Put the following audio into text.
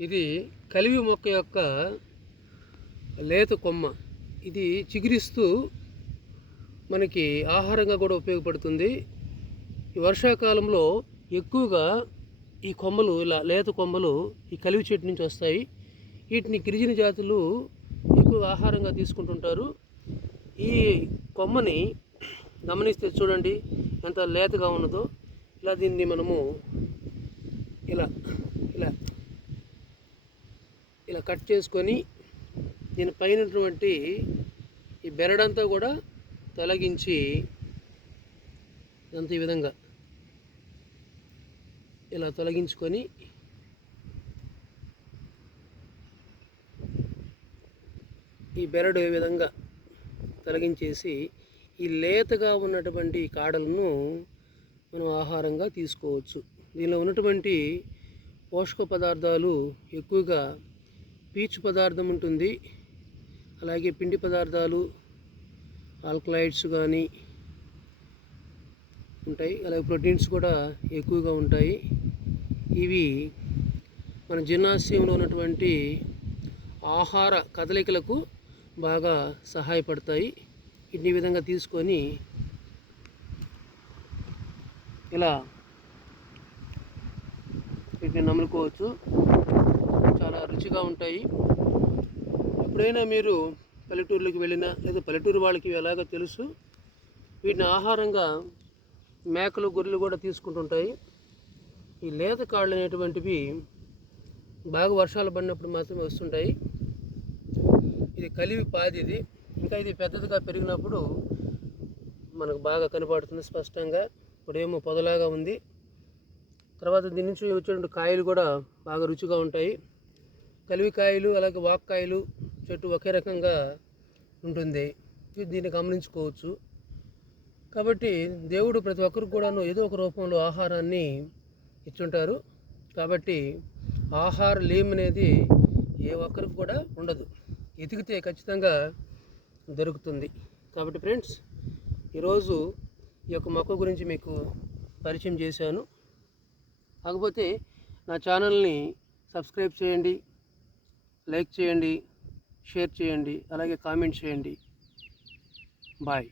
ఇది కలివి మొక్క యొక్క లేత కొమ్మ. ఇది చిగురిస్తూ మనకి ఆహారంగా కూడా ఉపయోగపడుతుంది. ఈ వర్షాకాలంలో ఎక్కువగా ఈ కొమ్మలు ఇలా లేత కొమ్మలు ఈ కలివి చెట్టు నుంచి వస్తాయి. వీటిని గిరిజన జాతులు ఎక్కువ ఆహారంగా తీసుకుంటుంటారు. ఈ కొమ్మని గమనిస్తే చూడండి ఎంత లేతగా ఉన్నదో. ఇలా దీన్ని మనము ఇలా ఇలా ఇలా కట్ చేసుకొని దీని పైన ఉన్నటువంటి ఈ బెరడంతా కూడా తొలగించి అంత ఈ విధంగా ఇలా తొలగించుకొని ఈ బెరడు ఈ విధంగా తొలగించేసి ఈ లేతగా ఉన్నటువంటి కాడలను మనం ఆహారంగా తీసుకోవచ్చు. దీనిలో ఉన్నటువంటి పోషక పదార్థాలు ఎక్కువగా పీచు పదార్థం ఉంటుంది. అలాగే పిండి పదార్థాలు ఆల్కలైడ్స్ కానీ ఉంటాయి. అలాగే ప్రోటీన్స్ కూడా ఎక్కువగా ఉంటాయి. ఇవి మన జీర్ణాశయంలో ఉన్నటువంటి ఆహార కదలికలకు బాగా సహాయపడతాయి. వీటిని విధంగా తీసుకొని ఇలా వీటిని నమ్ముకోవచ్చు రుచిగా ఉంటాయి. ఎప్పుడైనా మీరు పల్లెటూరులకు వెళ్ళినా లేదా పల్లెటూరు వాళ్ళకి ఇవి ఎలాగో తెలుసు వీటిని ఆహారంగా మేకలు గొర్రెలు కూడా తీసుకుంటుంటాయి. ఈ లేత కాళ్ళు అనేటువంటివి బాగా వర్షాలు పడినప్పుడు మాత్రమే వస్తుంటాయి. ఇది కలివి పాది ఇది. ఇంకా ఇది పెద్దదిగా పెరిగినప్పుడు మనకు బాగా కనపడుతుంది స్పష్టంగా. ఇప్పుడేమో పొదలాగా ఉంది. తర్వాత దీని నుంచి వచ్చేటువంటి కాయలు కూడా బాగా రుచిగా ఉంటాయి. కలివికాయలు అలాగే వాక్కాయలు చెట్టు ఒకే రకంగా ఉంటుంది. దీన్ని గమనించుకోవచ్చు. కాబట్టి దేవుడు ప్రతి ఒక్కరికి కూడాను ఏదో ఒక రూపంలో ఆహారాన్ని ఇచ్చుంటారు. కాబట్టి ఆహార లేమ్ అనేది ఏ ఒక్కరికి కూడా ఉండదు. ఎతికితే ఖచ్చితంగా దొరుకుతుంది. కాబట్టి ఫ్రెండ్స్ ఈరోజు ఈ యొక్క మొక్క గురించి మీకు పరిచయం చేశాను. కాకపోతే నా ఛానల్ని సబ్స్క్రైబ్ చేయండి. లైక్ చేయండి షేర్ చేయండి అలాగే కామెంట్ చేయండి. బాయ్.